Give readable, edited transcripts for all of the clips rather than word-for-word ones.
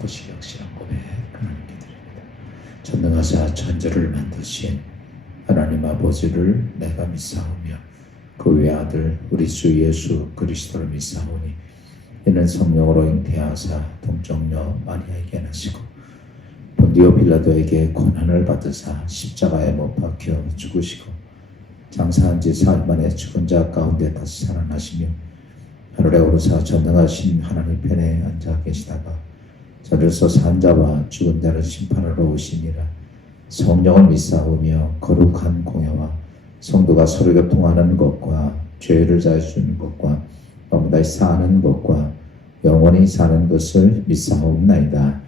것이 확실한 고백 하나님께 드립니다. 전능하사 천지를 만드신 하나님 아버지를 내가 믿사오며 그 외아들 우리 주 예수 그리스도를 믿사오니 이는 성령으로 잉태하사 동정녀 마리아에게 나시고 본디오 빌라도에게 고난을 받으사 십자가에 못 박혀 죽으시고 장사한 지 사흘 만에 죽은 자 가운데 다시 살아나시며 하늘에 오르사 전능하신 하나님 편에 앉아 계시다가 저들서 산 자와 죽은 자를 심판하러 오시니라. 성령을 믿사오며 거룩한 공회와 성도가 서로 교통하는 것과 죄를 자해주는 것과 너무나 사는 것과 영원히 사는 것을 믿사옵나이다.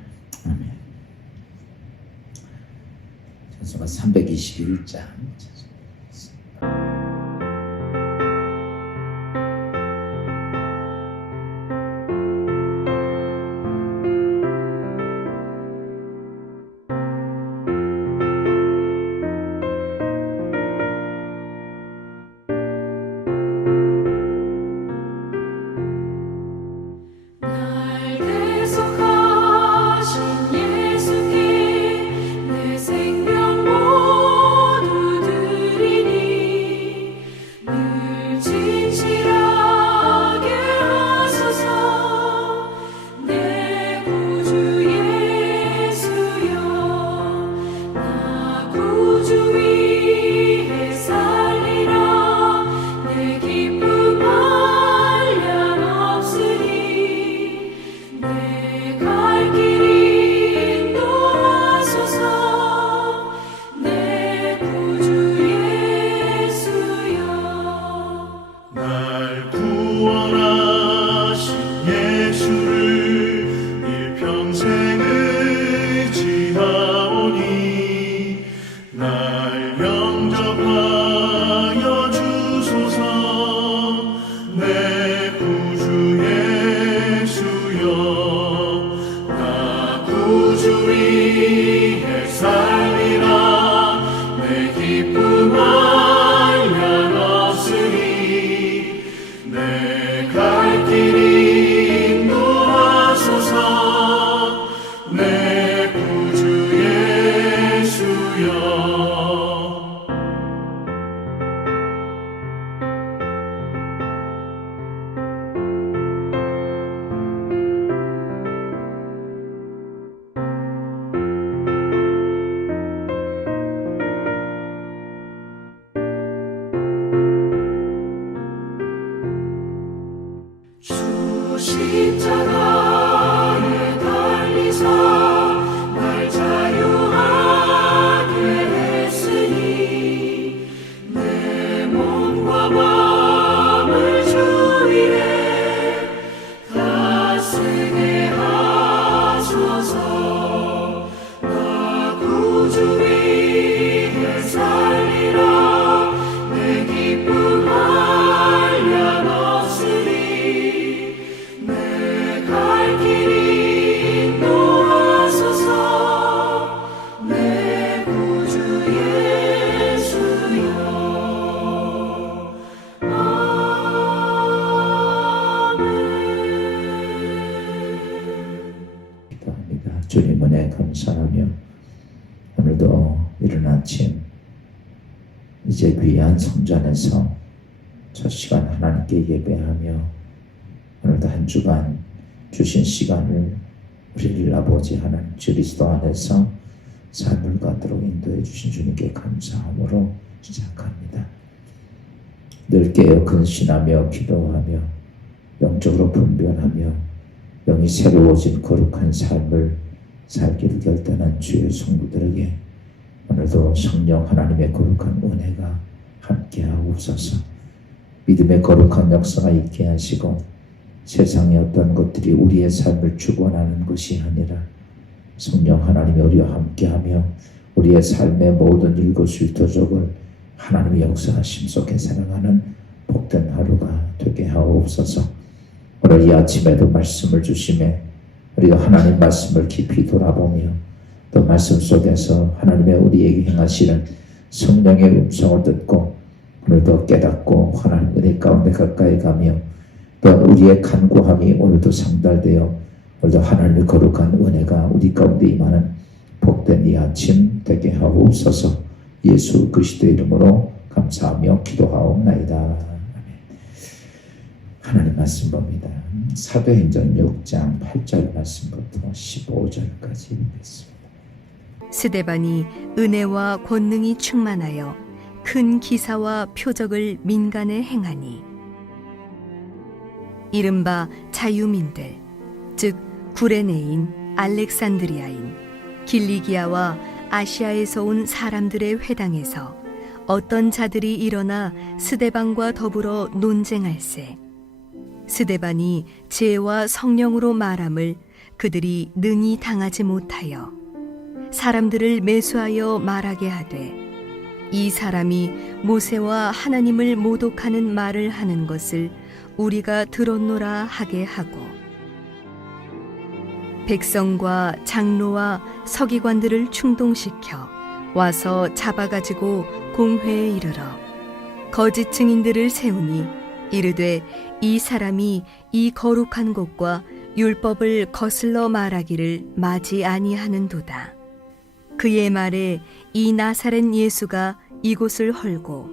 아멘. 찬송가 321장 십자가에 달리사 날 자유하게 했으니 내 몸과 마음을 주 위에 다 쓰게 하소서. 나 구주 위에 살리라. 내 기쁨 한량 없으리. 갈 길이 인도하소서. 내 구주 예수여. 아멘. 기도합니다. 주님 은혜 감사하며 오늘도 이른 아침 이제 귀한 성전 안에서 첫 시간 하나님께 예배하며 오늘도 한 주간 주신 시간을 우리를 아버지 하나님 그리스도 안에서 삶을 갖도록 인도해 주신 주님께 감사함으로 시작합니다. 늘 깨어 근신하며 기도하며 영적으로 분별하며 영이 새로워진 거룩한 삶을 살기를 결단한 주의 성도들에게 오늘도 성령 하나님의 거룩한 은혜가 함께하옵소서. 믿음의 거룩한 역사가 있게 하시고 세상의 어떤 것들이 우리의 삶을 주관하는 것이 아니라 성령 하나님이 우리와 함께하며 우리의 삶의 모든 일거수일투족을 하나님의 역사하심 속에 살아가는 복된 하루가 되게 하옵소서. 오늘 이 아침에도 말씀을 주심에 우리가 하나님 말씀을 깊이 돌아보며 또 말씀 속에서 하나님의 우리에게 행하시는 성령의 음성을 듣고 오늘도 깨닫고 하나님 은혜 가운데 가까이 가며 또한 우리의 간구함이 오늘도 상달되어 오늘도 하나님의 거룩한 은혜가 우리 가운데 임하는 복된 이 아침 되게 하옵소서. 예수 그리스도의 이름으로 감사하며 기도하옵나이다. 아멘. 하나님 말씀 봅니다. 사도행전 6장 8절 말씀부터 15절까지 읽겠습니다. 스데반이 은혜와 권능이 충만하여 큰 기사와 표적을 민간에 행하니 이른바 자유민들 즉 구레네인, 알렉산드리아인, 길리기아와 아시아에서 온 사람들의 회당에서 어떤 자들이 일어나 스데반과 더불어 논쟁할세. 스데반이 지혜와 성령으로 말함을 그들이 능히 당하지 못하여 사람들을 매수하여 말하게 하되 이 사람이 모세와 하나님을 모독하는 말을 하는 것을 우리가 들었노라 하게 하고 백성과 장로와 서기관들을 충동시켜 와서 잡아가지고 공회에 이르러 거짓 증인들을 세우니 이르되 이 사람이 이 거룩한 곳과 율법을 거슬러 말하기를 마지 아니하는도다. 그의 말에 이 나사렛 예수가 이곳을 헐고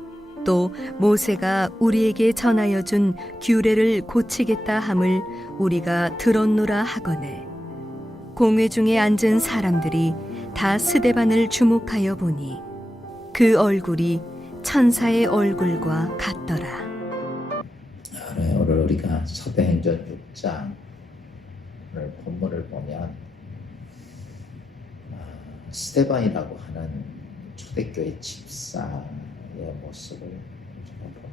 또 모세가 우리에게 전하여 준 규례를 고치겠다 함을 우리가 들었노라 하거늘 공회 중에 앉은 사람들이 다 스데반을 주목하여 보니 그 얼굴이 천사의 얼굴과 같더라. 네, 오늘 우리가 사도행전 6장 오늘 본문을 보면 스데반이라고 하는 초대교회 집사의 모습을 우리가 봅니다.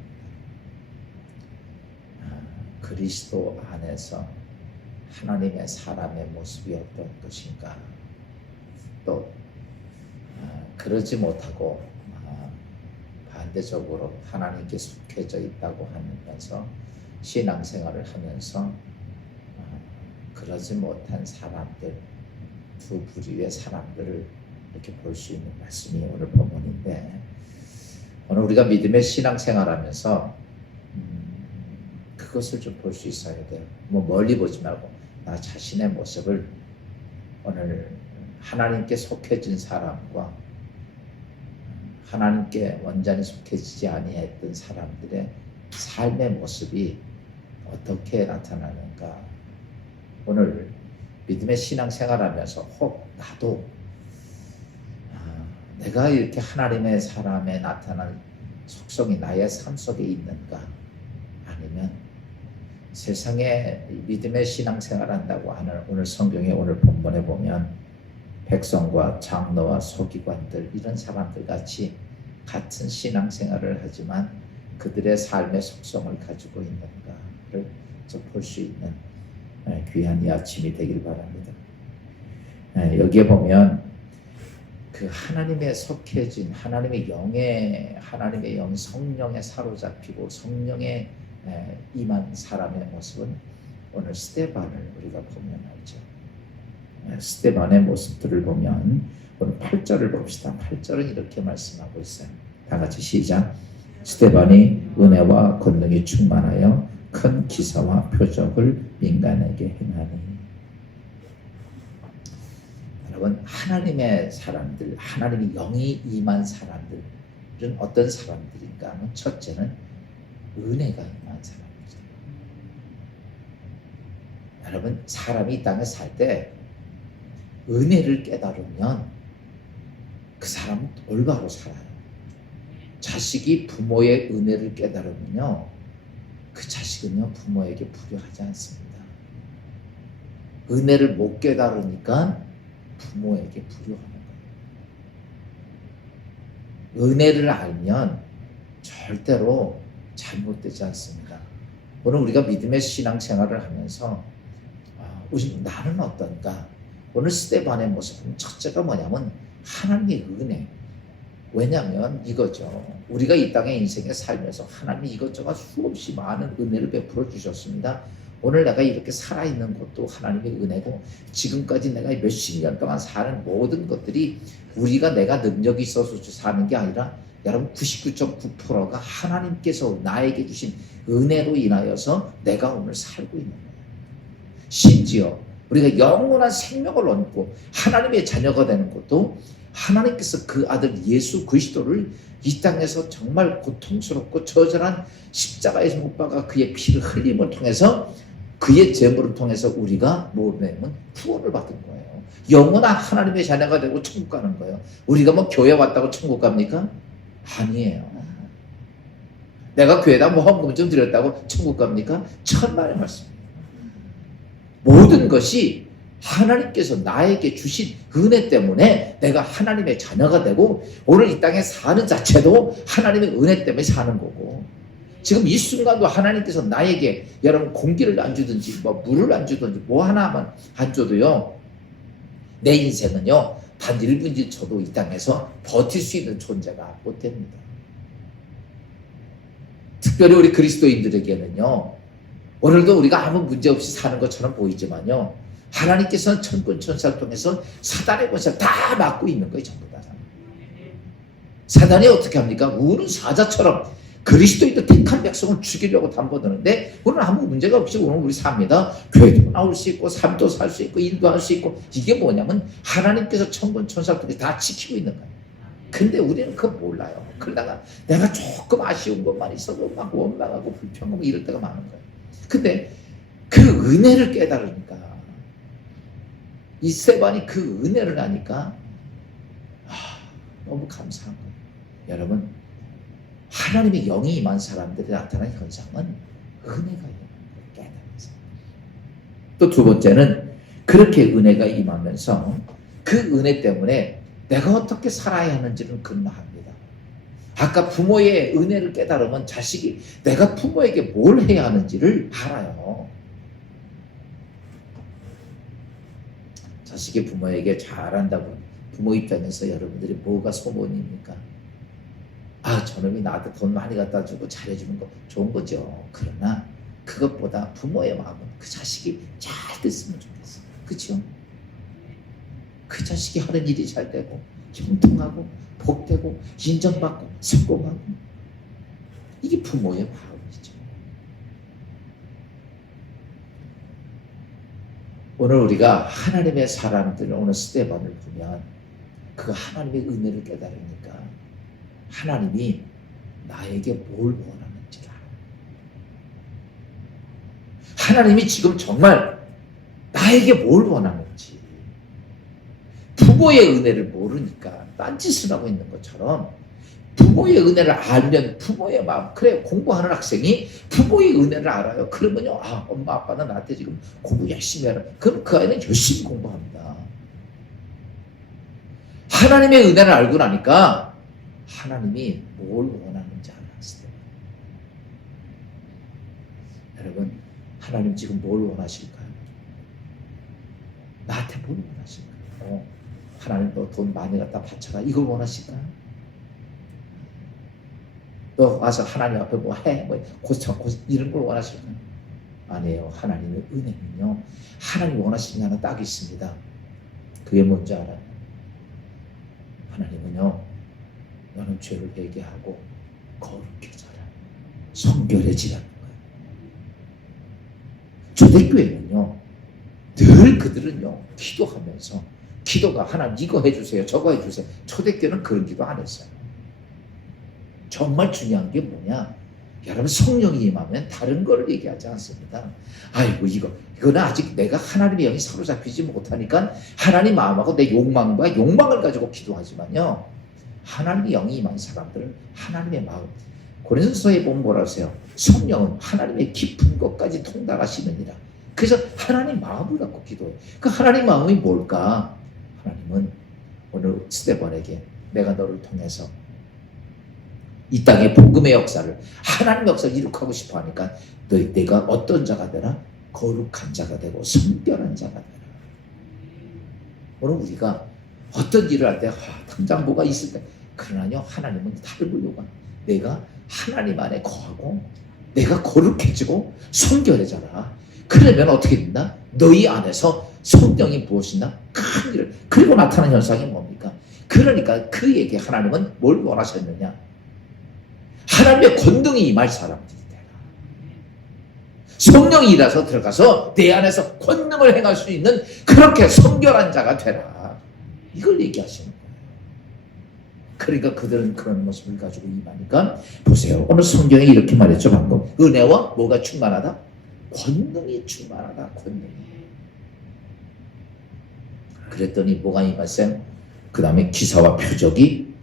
그리스도 안에서 하나님의 사람의 모습이 어떤 것인가, 또 그러지 못하고 반대적으로 하나님께 속해져 있다고 하면서 신앙생활을 하면서 그러지 못한 사람들, 두 부류의 사람들을 이렇게 볼 수 있는 말씀이 오늘 본문인데, 오늘 우리가 믿음의 신앙생활하면서 그것을 좀 볼 수 있어야 돼요. 뭐 멀리 보지 말고 나 자신의 모습을 오늘 하나님께 속해진 사람과 하나님께 완전히 속해지지 아니했던 사람들의 삶의 모습이 어떻게 나타나는가. 오늘 믿음의 신앙생활하면서 혹 나도 내가 이렇게 하나님의 사람에 나타난 속성이 나의 삶 속에 있는가, 아니면 세상에 믿음의 신앙생활한다고 하는 오늘 성경의 오늘 본문에 보면 백성과 장로와 서기관들 이런 사람들 같이 같은 신앙생활을 하지만 그들의 삶의 속성을 가지고 있는가를 좀 볼 수 있는 귀한 이 아침이 되길 바랍니다. 여기에 보면 그 하나님의 속해진 하나님의 영 성령에 사로잡히고 성령에 임한 사람의 모습은 오늘 스데반을 우리가 보면 알죠. 스데반의 모습들을 보면 오늘 8절을 봅시다. 8절은 이렇게 말씀하고 있어요. 다 같이 시작. 스데반이 은혜와 권능이 충만하여 큰 기사와 표적을 민간에게 행하니. 여러분, 하나님의 사람들, 하나님의 영이 임한 사람들은 어떤 사람들인가 하면 첫째는 은혜가 임한 사람이죠. 여러분, 사람이 이 땅에 살 때 은혜를 깨달으면 그 사람은 올바로 살아요. 자식이 부모의 은혜를 깨달으면요, 그 자식은요 부모에게 불효하지 않습니다. 은혜를 못 깨달으니까 부모에게 불효하는 거예요. 은혜를 알면 절대로 잘못되지 않습니다. 오늘 우리가 믿음의 신앙생활을 하면서 나는 어떤가? 오늘 스데반의 모습은 첫째가 뭐냐면 하나님의 은혜. 왜냐하면 이거죠. 우리가 이 땅의 인생에 살면서 하나님이 이것저것 수없이 많은 은혜를 베풀어 주셨습니다. 오늘 내가 이렇게 살아있는 것도 하나님의 은혜고, 지금까지 내가 몇십 년 동안 사는 모든 것들이 우리가 내가 능력이 있어서 사는 게 아니라 여러분 99.9%가 하나님께서 나에게 주신 은혜로 인하여서 내가 오늘 살고 있는 거예요. 심지어 우리가 영원한 생명을 얻고 하나님의 자녀가 되는 것도 하나님께서 그 아들 예수 그리스도를 이 땅에서 정말 고통스럽고 처절한 십자가에서 못 박아 그의 피를 흘림을 통해서 그의 제물을 통해서 우리가 뭐냐면 구원을 받은 거예요. 영원한 하나님의 자녀가 되고 천국 가는 거예요. 우리가 뭐 교회 왔다고 천국 갑니까? 아니에요. 내가 교회에다 뭐 헌금 좀 드렸다고 천국 갑니까? 천만의 말씀이에요. 모든 것이 하나님께서 나에게 주신 은혜 때문에 내가 하나님의 자녀가 되고 오늘 이 땅에 사는 자체도 하나님의 은혜 때문에 사는 거고, 지금 이 순간도 하나님께서 나에게 여러분 공기를 안 주든지 뭐 물을 안 주든지 뭐 하나만 안 줘도요, 내 인생은요 단 1분지 저도 이 땅에서 버틸 수 있는 존재가 못 됩니다. 특별히 우리 그리스도인들에게는요, 오늘도 우리가 아무 문제 없이 사는 것처럼 보이지만요, 하나님께서는 천군 천사를 통해서 사단의 권세를 다 막고 있는 거예요. 전부 다. 사단이 어떻게 합니까? 우는 사자처럼 그리스도인도 택한 백성을 죽이려고 담보드는데 오늘 아무 문제가 없이 오늘 우리 삽니다. 교회도 나올 수 있고 삶도 살 수 있고 일도 할 수 있고, 이게 뭐냐면 하나님께서 천군 천사를 통해서 다 지키고 있는 거예요. 근데 우리는 그거 몰라요. 그러다가 내가 조금 아쉬운 것만 있어도 막 원망하고 불평하고 이럴 때가 많은 거예요. 근데 그 은혜를 깨달으니까, 이 스데반이 그 은혜를 아니까 너무 감사한 거예요. 여러분, 하나님의 영이 임한 사람들이 나타나는 현상은 은혜가 있는 걸 깨달아서. 또 두 번째는 그렇게 은혜가 임하면서 그 은혜 때문에 내가 어떻게 살아야 하는지를 근무합니다. 아까 부모의 은혜를 깨달으면 자식이 내가 부모에게 뭘 해야 하는지를 알아요. 자식이 부모에게 잘한다고 부모 입장에서 여러분들이 뭐가 소원입니까? 아, 저놈이 나한테 돈 많이 갖다 주고 잘해주는 거 좋은 거죠. 그러나 그것보다 부모의 마음은 그 자식이 잘 됐으면 좋겠어요. 그렇죠? 그 자식이 하는 일이 잘 되고 형통하고 복되고 인정받고 성공하고, 이게 부모의 마음이죠. 오늘 우리가 하나님의 사람들, 오늘 스데반을 보면 그 하나님의 은혜를 깨달으니까 하나님이 나에게 뭘 원하는지를 알아요. 하나님이 지금 정말 나에게 뭘 원하는지. 부모의 은혜를 모르니까 딴짓을 하고 있는 것처럼 부모의 은혜를 알면 부모의 마음, 그래 공부하는 학생이 부모의 은혜를 알아요. 그러면요, 아, 엄마 아빠는 나한테 지금 공부 열심히 하라. 그럼 그 아이는 열심히 공부합니다. 하나님의 은혜를 알고 나니까 하나님이 뭘 원하는지 알았어요. 여러분, 하나님 지금 뭘 원하실까요? 나한테 뭘 원하실까요? 하나님 너 돈 많이 갖다 바쳐라, 이걸 원하실까요? 너 와서 하나님 앞에 뭐 해? 뭐 고쳐 이런 걸 원하실까요? 아니에요. 하나님의 은혜는요, 하나님 원하시는 게 하나 딱 있습니다. 그게 뭔지 알아요? 하나님은요, 너는 죄를 회개하고 거룩해 져라, 성결해지라는 거예요. 초대교회는요, 늘 그들은요 기도하면서, 기도가 하나님 이거 해주세요 저거 해주세요. 초대교회는 그런 기도 안 했어요. 정말 중요한 게 뭐냐, 여러분, 성령이 임하면 다른 걸 얘기하지 않습니다. 아이고 이거는 아직 내가 하나님의 영이 사로잡히지 못하니까 하나님 마음하고 내 욕망과 욕망을 가지고 기도하지만요, 하나님의 영이 임한 사람들은 하나님의 마음, 고린도서에 보면 뭐라 하세요? 성령은 하나님의 깊은 것까지 통달하시느니라. 그래서 하나님 마음을 갖고 기도해요. 그 하나님 마음이 뭘까? 하나님은 오늘 스데반에게 내가 너를 통해서 이 땅의 복음의 역사를, 하나님의 역사를 이룩하고 싶어 하니까 내가 어떤 자가 되라? 거룩한 자가 되고 성결한 자가 되라. 오늘 우리가 어떤 일을 할 때 당장 뭐가 있을 때, 그러나요, 하나님은 다른 요구가, 내가 하나님 안에 거하고 내가 거룩해지고 성결해져라. 그러면 어떻게 된다? 너희 안에서 성령이 무엇이나 큰 일을, 그리고 나타나는 현상이 뭡니까? 그러니까 그에게 하나님은 뭘 원하셨느냐? 하나님의 권능이 임할 사람들이 되라. 성령이 일어서 들어가서 내 안에서 권능을 행할 수 있는 그렇게 성결한 자가 되라. 이걸 얘기하시는 거예요. 그러니까 그들은 그런 모습을 가지고 임하니까 보세요. 오늘 성경에 이렇게 말했죠. 방금 은혜와 뭐가 충만하다? 권능이 충만하다. 권능이. 그랬더니 뭐가 임했어요? 그 다음에 기사와 표적이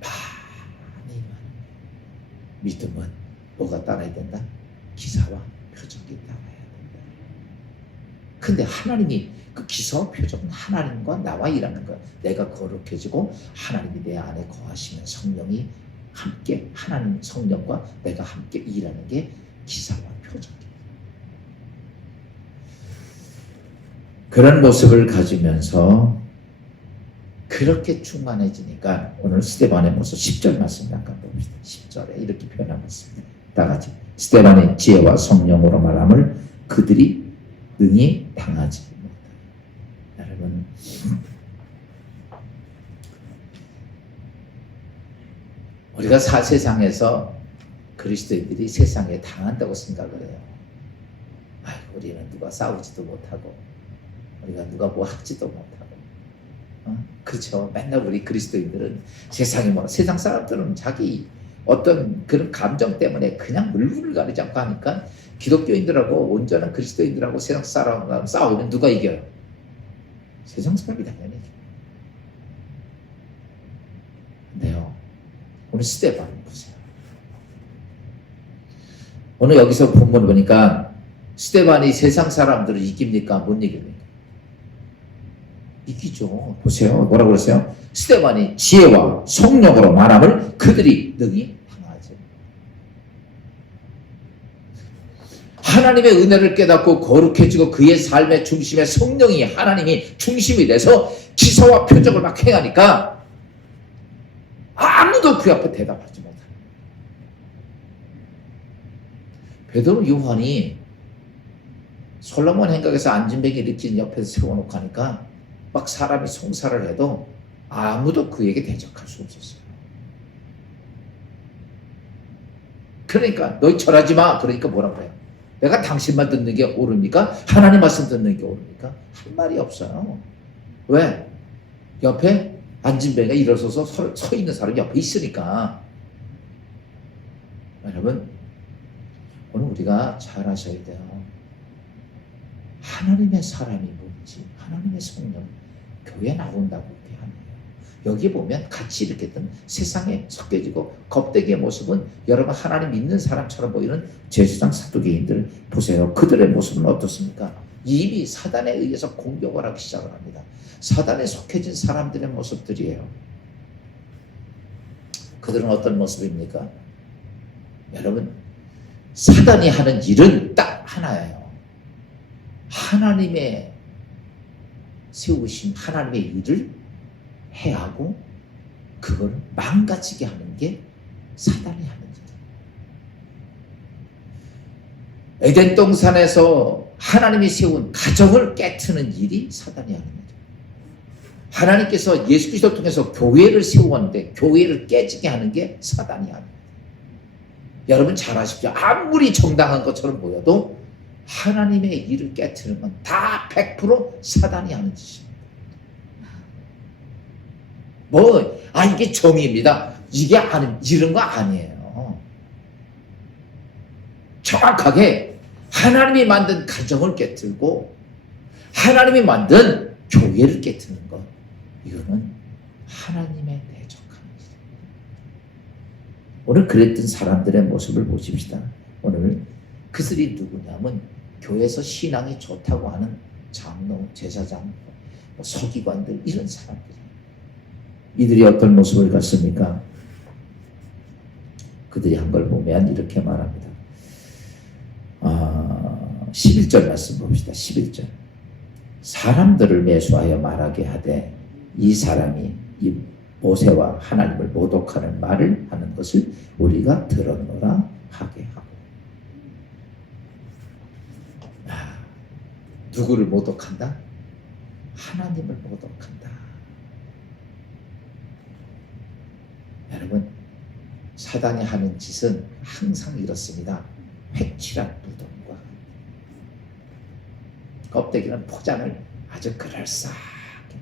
많이 임하는. 믿음은 뭐가 따라야 된다? 기사와 표적이 따라야 된다. 근데 하나님이 그 기사와 표적은 하나님과 나와 일하는 거야. 내가 거룩해지고 하나님이 내 안에 거하시면 성령이 함께 하나님 성령과 내가 함께 일하는 게 기사와 표적이에요. 그런 모습을 가지면서 그렇게 충만해지니까 오늘 스데반의 모습 10절 말씀 잠깐 봅시다. 10절에 이렇게 표현하고 있습니다. 다 같이 스데반의 지혜와 성령으로 말함을 그들이 능히 당하지 못하다. 여러분 우리가 세상에서 그리스도인들이 세상에 당한다고 생각을 해요. 아이고, 우리는 누가 싸우지도 못하고 우리가 누가 뭐 하지도 못하고 그렇죠. 맨날 우리 그리스도인들은 세상에 뭐 세상 사람들은 자기 어떤 그런 감정 때문에 그냥 물불을 가리지 않고 하니까 기독교인들하고 온전한 그리스도인들하고 세상 사람하고 싸우면 누가 이겨요? 세상 사람이 당연히 이겨요. 근데요, 오늘 스데반 보세요. 오늘 여기서 본문을 보니까 스데반이 세상 사람들을 이깁니까? 못 이깁니까? 이기죠. 보세요. 뭐라고 그랬어요? 스데반이 지혜와 성령으로 말함을 그들이 능히 당하지. 하나님의 은혜를 깨닫고 거룩해지고 그의 삶의 중심에 성령이 하나님이 중심이 돼서 기사와 표적을 막 행하니까 아무도 그 앞에 대답하지 못해요. 베드로 요한이 솔로몬 행각에서 안진뱅이 일으킨 옆에서 세워놓고 하니까 막 사람이 송사를 해도 아무도 그에게 대적할 수 없었어요. 그러니까 너희 절하지 마. 그러니까 뭐라고 해요? 내가 당신만 듣는 게 옳습니까? 하나님 말씀 듣는 게 옳습니까? 한 말이 없어요. 왜? 옆에 안진뱅이가 일어서서 서 있는 사람이 옆에 있으니까. 여러분 오늘 우리가 잘 아셔야 돼요. 하나님의 사람이 뭔지, 하나님의 성령, 교회에 나온다고 그렇게 하네요. 여기 보면 같이 이렇게 든 세상에 섞여지고 겁대기의 모습은 여러분 하나님 믿는 사람처럼 보이는 제사장 사두개인들 보세요. 그들의 모습은 어떻습니까? 이미 사단에 의해서 공격을 하기 시작을 합니다. 사단에 속해진 사람들의 모습들이에요. 그들은 어떤 모습입니까? 여러분 사단이 하는 일은 딱 하나예요. 하나님의 세우신 하나님의 일을 해하고 그걸 망가지게 하는 게 사단이 하는 일. 에덴 동산에서 하나님이 세운 가정을 깨트는 일이 사단이 하는 거죠. 하나님께서 예수 그리스도 통해서 교회를 세우었는데 교회를 깨지게 하는 게 사단이 하는 거예요. 여러분 잘 아십시오. 아무리 정당한 것처럼 보여도 하나님의 일을 깨트리는 건 다 100% 사단이 하는 짓입니다. 이게 정의입니다. 이게 이런 거 아니에요. 정확하게 하나님이 만든 가정을 깨트리고 하나님이 만든 교회를 깨트리는 것, 이거는 하나님의 대적하는 짓입니다. 오늘 그랬던 사람들의 모습을 보십시다. 오늘 그들이 누구냐면 교회에서 신앙이 좋다고 하는 장로, 제사장, 서기관들 이런 사람들이에요. 이들이 어떤 모습을 갖습니까? 그들이 한 걸 보면 이렇게 말합니다. 11절 말씀 봅시다. 11절. 사람들을 매수하여 말하게 하되 이 사람이 이 모세와 하나님을 모독하는 말을 하는 것을 우리가 들었노라 하게 하고. 누구를 모독한다? 하나님을 모독한다. 여러분 사단이 하는 짓은 항상 이렇습니다. 획칠한 무덤과 껍데기는 포장을 아주 그럴싸하게.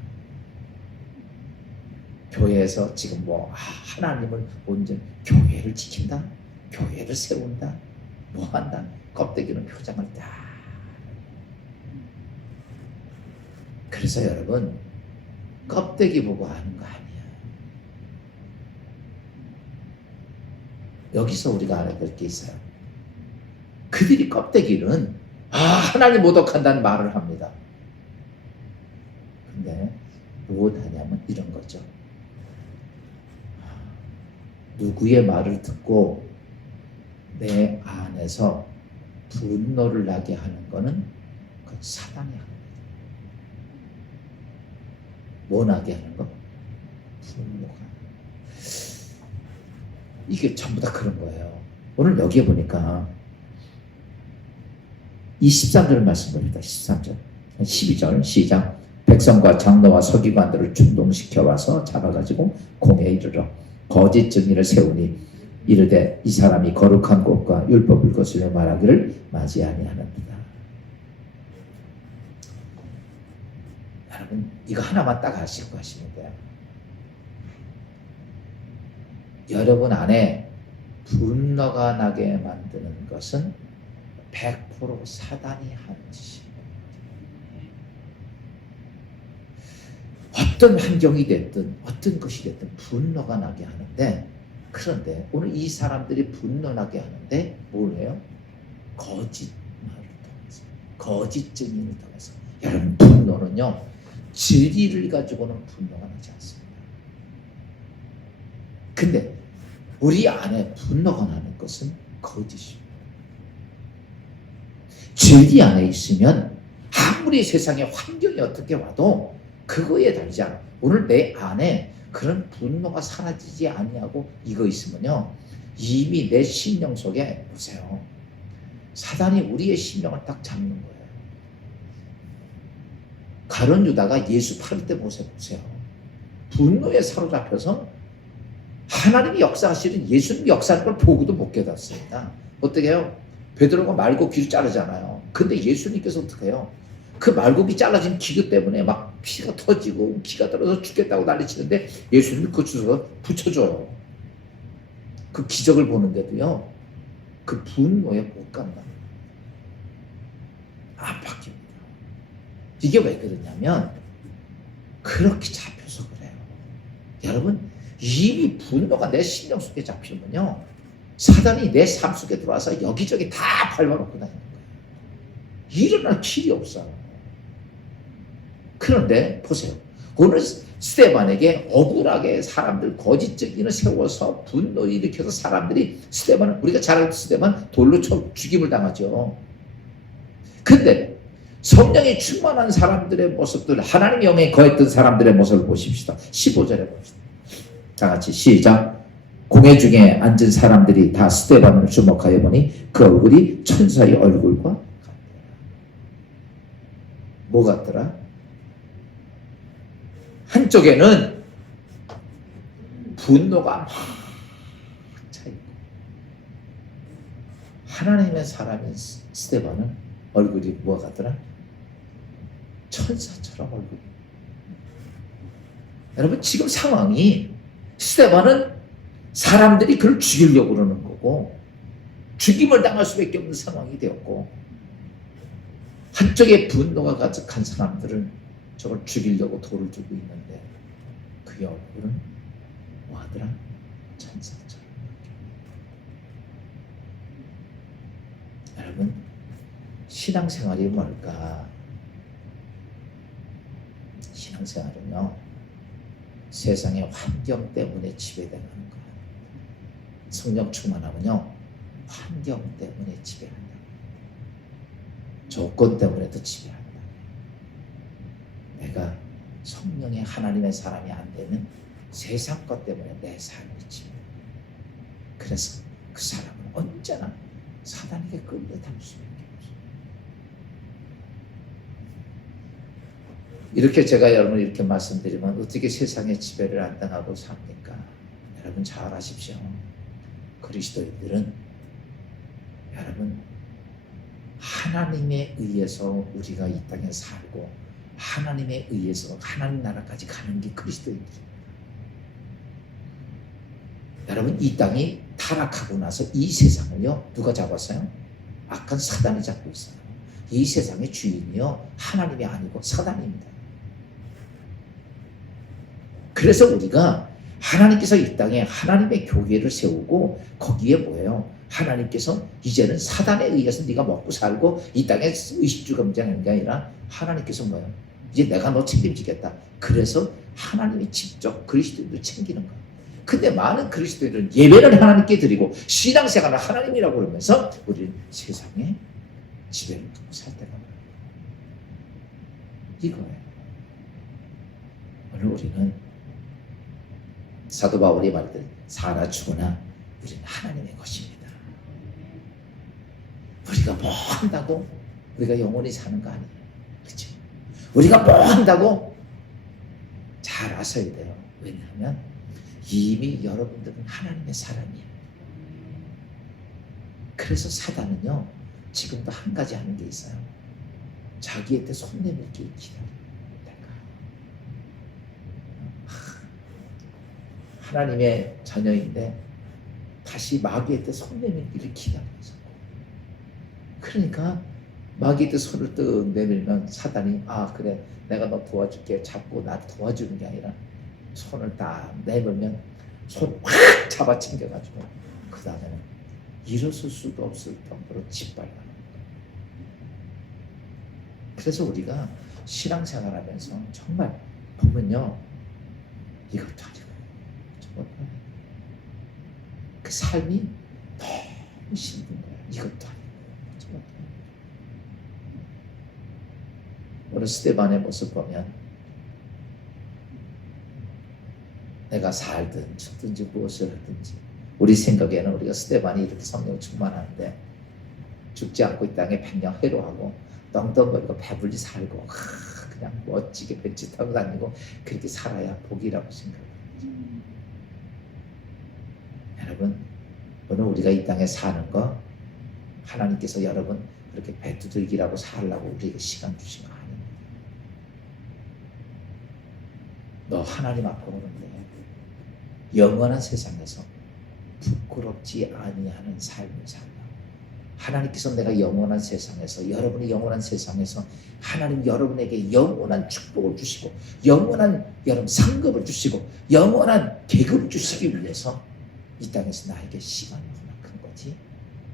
교회에서 지금 하나님을 온전 교회를 지킨다, 교회를 세운다, 뭐 한다, 껍데기는 표장을 딱. 그래서 여러분, 껍데기 보고 하는 거 아니야. 여기서 우리가 알아야 될 게 있어요. 그들이 껍데기는 하나님 모독한다는 말을 합니다. 근데 무엇 하냐면 이런 거죠. 누구의 말을 듣고 내 안에서 분노를 나게 하는 거는 그건 사단이 하는 거예요. 뭐 나게 하는 거? 분노가. 이게 전부 다 그런 거예요. 오늘 여기에 보니까 23절 말씀입니다. 13절, 12절 시작. 백성과 장로와 서기관들을 충동시켜 와서 잡아가지고 공회에 이르러 거짓 증인을 세우니 이르되 이 사람이 거룩한 곳과 율법을 거스려 말하기를 맞이 아니하는도다. 여러분, 이거 하나만 딱 아시고 하시면 돼요. 여러분 안에 분노가 나게 만드는 것은 100% 사단이 하는 짓입니다. 어떤 환경이 됐든 어떤 것이 됐든 분노가 나게 하는데, 그런데 오늘 이 사람들이 분노나게 하는데 뭘 해요? 거짓 말을 통해서, 거짓 증인을 통해서. 여러분, 분노는요, 진리를 가지고는 분노가 나지 않습니다. 근데 우리 안에 분노가 나는 것은 거짓입니다. 진리 안에 있으면 아무리 세상의 환경이 어떻게 와도 그거에 달지 않아. 오늘 내 안에 그런 분노가 사라지지 아니하고 이거 있으면요, 이미 내 심령 속에, 보세요, 사단이 우리의 심령을 딱 잡는 거예요. 가룟 유다가 예수 팔을 때 보세요. 분노에 사로잡혀서 하나님이 역사하시는, 예수님 역사하는 걸 보고도 못 깨닫습니다. 어떻게 해요? 베드로가 말고 귀를 자르잖아요. 근데 예수님께서 어떻게 해요? 그 말고기 잘라진 기교 때문에 막 피가 터지고 기가 떨어져 죽겠다고 난리치는데 예수님이 그 주워서 붙여줘요. 그 기적을 보는데도요, 그 분노에 못 간다. 안 바뀝니다. 이게 왜 그러냐면 그렇게 잡혀서 그래요. 여러분, 이미 분노가 내 심령 속에 잡히면요, 사단이 내 삶 속에 들어와서 여기저기 다 밟아놓고 다니는 거예요. 일어날 길이 없어요. 그런데 보세요. 오늘 스데반에게 억울하게 사람들 거짓 증인을 세워서 분노를 일으켜서 사람들이 스데반을, 우리가 잘 알고 스데반 돌로 쳐 죽임을 당하죠. 근데 성령이 충만한 사람들의 모습들, 하나님의 영에 거했던 사람들의 모습을 보십시다. 15절에 봅시다. 다 같이 시작. 공회 중에 앉은 사람들이 다 스데반을 주목하여 보니 그 얼굴이 천사의 얼굴과 같더라. 뭐 같더라? 한쪽에는 분노가 막 차있고, 하나님의 사람인 스데반은 얼굴이 뭐 같더라? 천사처럼 얼굴이. 여러분, 지금 상황이, 스데반은 사람들이 그를 죽이려고 그러는 거고 죽임을 당할 수밖에 없는 상황이 되었고, 한쪽에 분노가 가득한 사람들은 저걸 죽이려고 돌을 들고 있는데 그의 얼굴은 뭐하더라? 천사처럼. 여러분, 신앙생활이 뭘까? 신앙생활은요, 세상의 환경 때문에 지배당하는 거예요. 성령 충만하면요, 환경 때문에 지배한다. 조건 때문에도 지배한다. 내가 성령의 하나님의 사람이 안 되면 세상 것 때문에 내 삶이 지배. 그래서 그 사람은 언제나 사단에게 끌려다닐 수밖에 없어요. 이렇게 제가 여러분 이렇게 말씀드리면 어떻게 세상의 지배를 안 당하고 삽니까? 여러분 잘 아십시오. 그리스도인들은 여러분, 하나님에 의해서 우리가 이 땅에 살고 하나님에 의해서 하나님 나라까지 가는 게 그리스도인입니다. 여러분, 이 땅이 타락하고 나서 이 세상을요 누가 잡았어요? 악한 사단이 잡고 있어요. 이 세상의 주인이요 하나님이 아니고 사단입니다. 그래서 우리가 하나님께서 이 땅에 하나님의 교회를 세우고 거기에 뭐예요? 하나님께서 이제는 사단에 의해서 네가 먹고 살고 이 땅에 의식주감자하는 게 아니라 하나님께서 뭐예요? 이제 내가 너 책임지겠다. 그래서 하나님이 직접 그리스도인을 챙기는 거예요. 근데 많은 그리스도인들은 예배를 하나님께 드리고 신앙생활을 하나님이라고 그러면서 우리는 세상에 지배를 받고 살 때가 많아요. 이거예요. 오늘 우리는 사도 바울이 말했듯 사나 죽으나 우리는 하나님의 것입니다. 우리가 뭐 한다고 우리가 영원히 사는 거 아니에요. 그렇죠? 우리가 뭐 한다고 잘 아셔야 돼요. 왜냐하면 이미 여러분들은 하나님의 사람이에요. 그래서 사단은요 지금도 한 가지 하는 게 있어요. 자기한테 손 내밀기 기다려요. 하나님의 자녀인데 다시 마귀한테 손 내밀기를 기다려서, 그러니까 마귀한테 손을 뜩 내밀면 사단이 아 그래 내가 너 도와줄게 잡고 나를 도와주는 게 아니라 손을 딱 내밀면 손 확 잡아 챙겨가지고 그 다음에는 일어설 수도 없을 정도로 짓밟아요. 그래서 우리가 신앙생활하면서 정말 보면요 이것도 아니고 저것도 아니고 그 삶이 너무 힘든 거야. 이것도 아니고 저것도 아니고. 오늘 스데반의 모습 보면 내가 살든 죽든지 무엇을 하든지 우리 생각에는 우리가 스데반이 이렇게 성령 충만하는데 죽지 않고 이 땅에 백년 해로하고 떵떵거리고 배불리 살고 그냥 멋지게 벤치 타고 다니고 그렇게 살아야 복이라고 생각합니다. 여러분 오늘 우리가 이 땅에 사는 거 하나님께서 여러분 그렇게 배두들기라고 살라고 우리에게 시간 주신 거 아닙니다. 너 하나님 앞에 오는데 영원한 세상에서 부끄럽지 아니하는 삶을 살라. 하나님께서 내가 영원한 세상에서 여러분이 영원한 세상에서 하나님 여러분에게 영원한 축복을 주시고 영원한 여러분 상급을 주시고 영원한 계급을 주시기 위해서 이 땅에서 나에게 시간을 허락한 거지.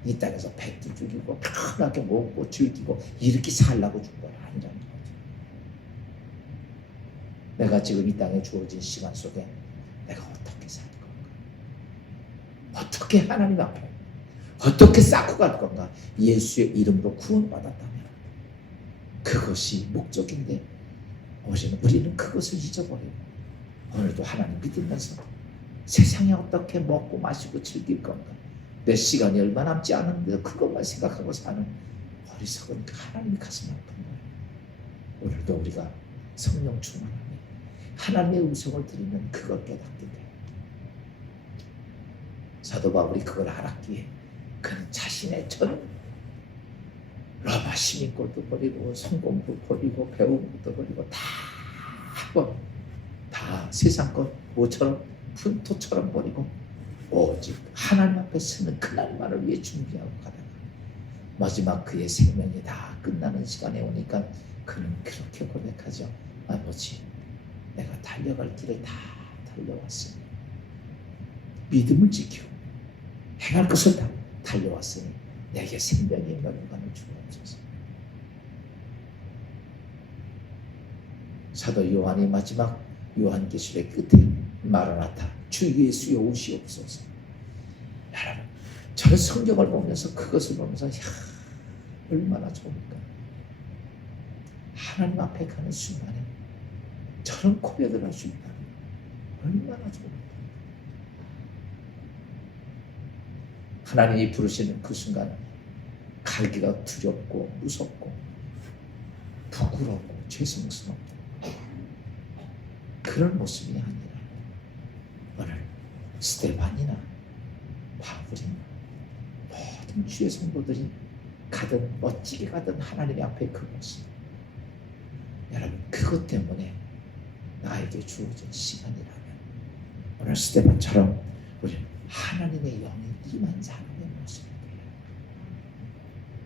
이 땅에서 배도 죽이고 편하게 먹고 즐기고 이렇게 살라고 준 건 아니라는 거죠. 내가 지금 이 땅에 주어진 시간 속에 내가 어떻게 살 건가? 어떻게 하나님 앞에 어떻게 쌓고 갈 건가? 예수의 이름으로 구원받았다면 그것이 목적인데 우리는 그것을 잊어버리고 오늘도 하나님 믿으면서 세상에 어떻게 먹고 마시고 즐길 건가? 내 시간이 얼마 남지 않았는데 그것만 생각하고 사는 어리석은 하나님이 가슴 아픈 거예요. 오늘도 우리가 성령 충만하며 하나님의 음성을 들으면 그걸 깨닫게 돼요. 사도 바울이 그걸 알았기에 그는 자신의 전 로마 시민권도 버리고 성공도 버리고 배운 것도 버리고 다 세상 것 모처럼 분토처럼 버리고 오직 하나님 앞에 서는 그날만을 위해 준비하고 가다가 마지막 그의 생명이 다 끝나는 시간에 오니까 그는 그렇게 고백하죠. 아버지 내가 달려갈 길을 다 달려왔으니 믿음을 지키고 행할 것을 다 달려왔으니 내게 생명의 면류관을 주옵소서. 사도 요한이 마지막 요한계시록의 끝에 마라나타 주 예수여 오시옵소서. 여러분 저는 성경을 보면서 그것을 보면서 얼마나 좋을까. 하나님 앞에 가는 순간에 저런 고백을 할 수 있다면 얼마나 좋을까. 하나님이 부르시는 그 순간 갈기가 두렵고 무섭고 부끄럽고 죄송스럽고 그런 모습이 아니라 오늘 스데반이나 바울이나 모든 모든 주의 성도들이 가든 멋지게 가든 하나님의 앞에 그 모습, 여러분 그것 때문에 나에게 주어진 시간이라면 오늘 스데반처럼 우리는 하나님의 영이 임한 사람의 모습이에요.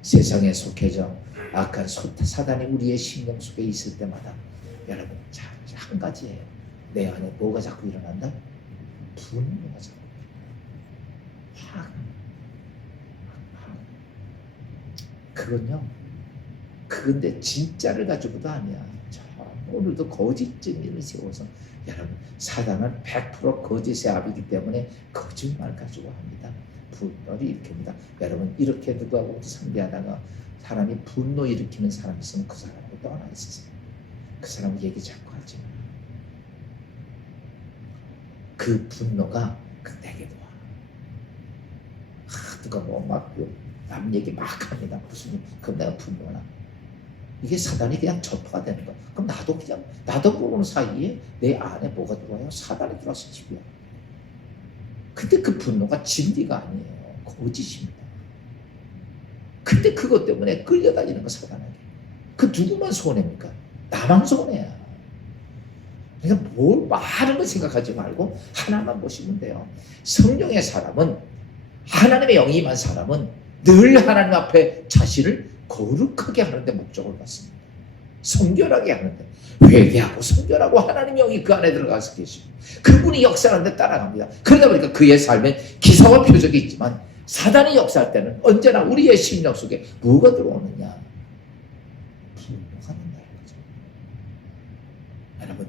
세상에 속해져 악한 사단이 우리의 심령 속에 있을 때마다 여러분 한 가지예요. 내 안에 뭐가 자꾸 일어난다? 분노가 자꾸, 화가. 그건요, 그건데 진짜를 가지고도 아니야. 오늘도 거짓 증인을 세워서 여러분 사단은 100% 거짓의 압이기 때문에 거짓말 가지고 합니다. 분노를 일으킵니다. 여러분 이렇게 누구하고 상대하다가 사람이 분노 일으키는 사람이 있으면 그 사람하고 떠나 있으세요. 그 사람 얘기 자꾸 하지 마. 그 분노가 내게도 와. 누가 남 얘기 막 합니다. 무슨 그럼 내가 분노나. 이게 사단이 그냥 전파가 되는 거야. 그럼 나도 모르는 사이에 내 안에 뭐가 들어와요? 사단이 들어와서 집이야. 근데 그 분노가 진리가 아니에요. 거짓입니다. 근데 그것 때문에 끌려다니는 거 사단에게. 그 누구만 손해입니까? 나만 손해야. 그러니까 뭘 많은 걸 생각하지 말고 하나만 보시면 돼요. 성령의 사람은, 하나님의 영이 임한 사람은 늘 하나님 앞에 자신을 거룩하게 하는데 목적을 갖습니다. 성결하게 하는데, 회개하고 성결하고 하나님의 영이 그 안에 들어가서 계시고 그분이 역사하는데 따라갑니다. 그러다 보니까 그의 삶에 기사와 표적이 있지만 사단이 역사할 때는 언제나 우리의 심령 속에 뭐가 들어오느냐? 분노가 된다는 거죠. 여러분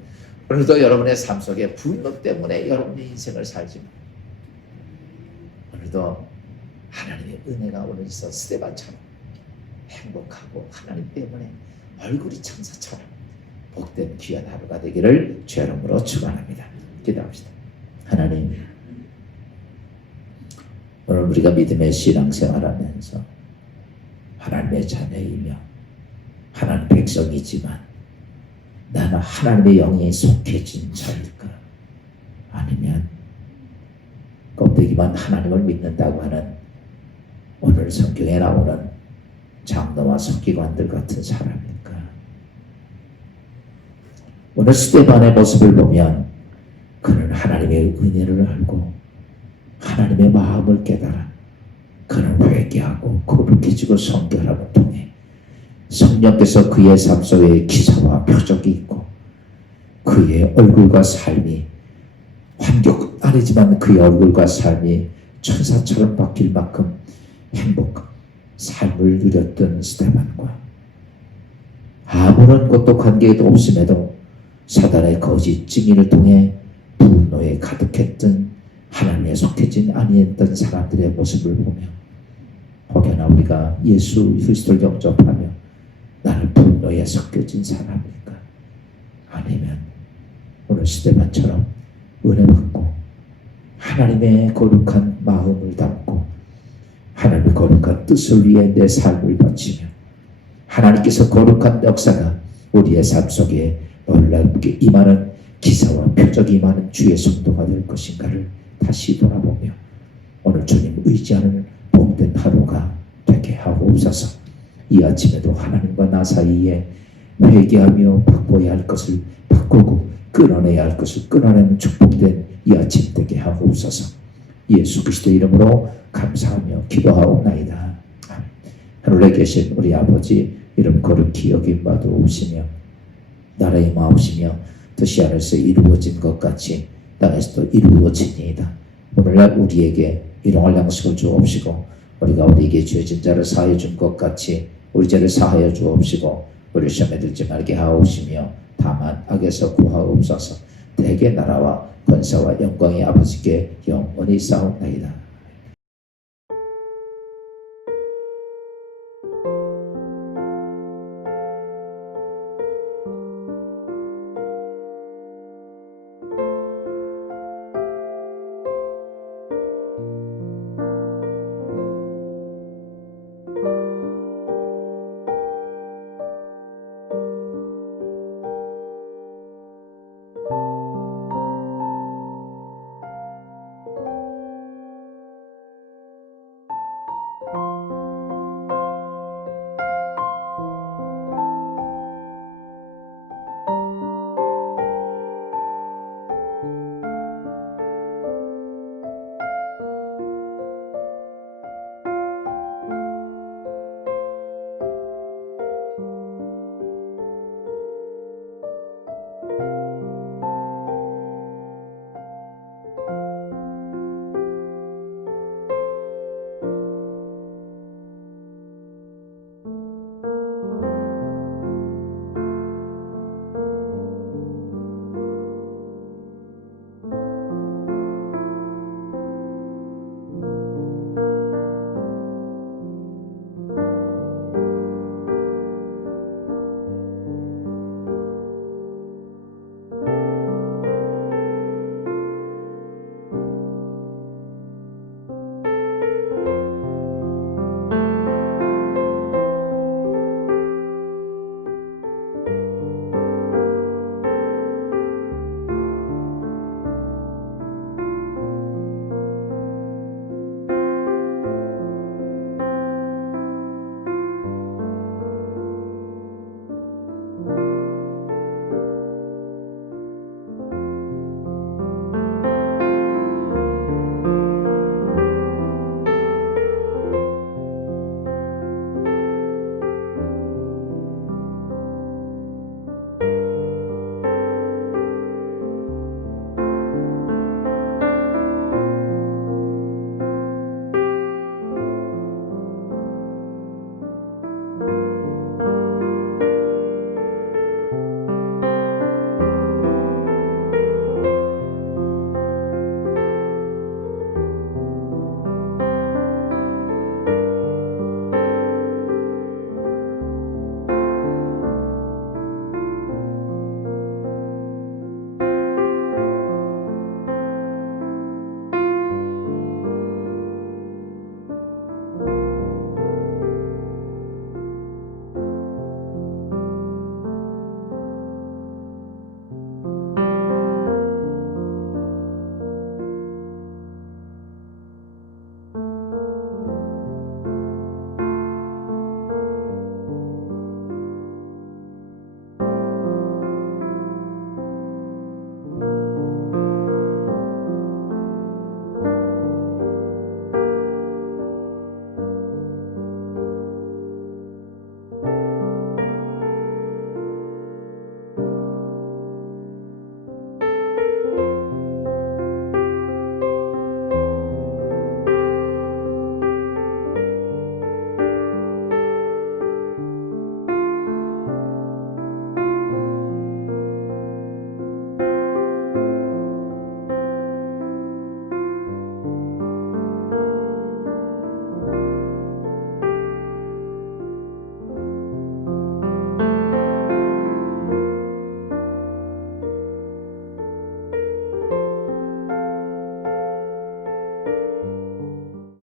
오늘도 여러분의 삶 속에 분노 때문에 여러분의 인생을 살지 마. 오늘도 하나님의 은혜가 오늘 있어 스데반처럼 행복하고 하나님 때문에 얼굴이 천사처럼 복된 귀한 하루가 되기를 주의 이름으로 축원합니다. 기도합시다. 하나님, 오늘 우리가 믿음의 신앙생활하면서 하나님의 자녀이며 하나님 백성이지만 나는 하나님의 영에 속해진 자일까? 아니면 껍데기만 하나님을 믿는다고 하는 오늘 성경에 나오는 장로와 서기관들 같은 사람일까? 오늘 스데반의 모습을 보면 그는 하나님의 은혜를 알고 하나님의 마음을 깨달아 그는 회개하고 거룩해지고 성결함을 통해 성령께서 그의 삶 속에 기사와 표적이 있고 그의 얼굴과 삶이 환경 아니지만 그의 얼굴과 삶이 천사처럼 바뀔 만큼 행복한 삶을 누렸던 스데반과 아무런 것도 관계도 없음에도 사단의 거짓 증인을 통해 분노에 가득했던 하나님에 속해진 아니했던 사람들의 모습을 보며 혹여나 우리가 예수 그리스도를 영접하며 나는 분노에 섞여진 사람일까? 아니면 오늘 스데반처럼 은혜 받고 하나님의 거룩한 마음을 담고 하나님의 거룩한 뜻을 위해 내 삶을 바치며 하나님께서 거룩한 역사가 우리의 삶 속에 놀랍게 임하는 기사와 표적이 임하는 주의 성도가 될 것인가를 다시 돌아보며 오늘 주님 의지하는 복된 하루가 되게 하옵소서. 이 아침에도 하나님과 나 사이에 회개하며 바꿔야 할 것을 바꾸고 끊어내야 할 것을 끊어내는 축복된 이 아침 되게 하옵소서. 예수 그리스도의 이름으로 감사하며 기도하옵나이다. 하늘에 계신 우리 아버지 이름 거룩히 여김 받으시며 나라의 마옵시며 뜻이 하늘에서 이루어진 것 같이 땅에서도 이루어지니이다. 오늘날 우리에게 일용할 양식을 주옵시고 우리가 우리에게 죄진 자를 사하여 준 것 같이 우리 죄를 사하여 주옵시고 우리 시험에 들지 말게 하옵시며 다만 악에서 구하옵소서. 대개 나라와 권세와 영광이 아버지께 영원히 싸움나이다.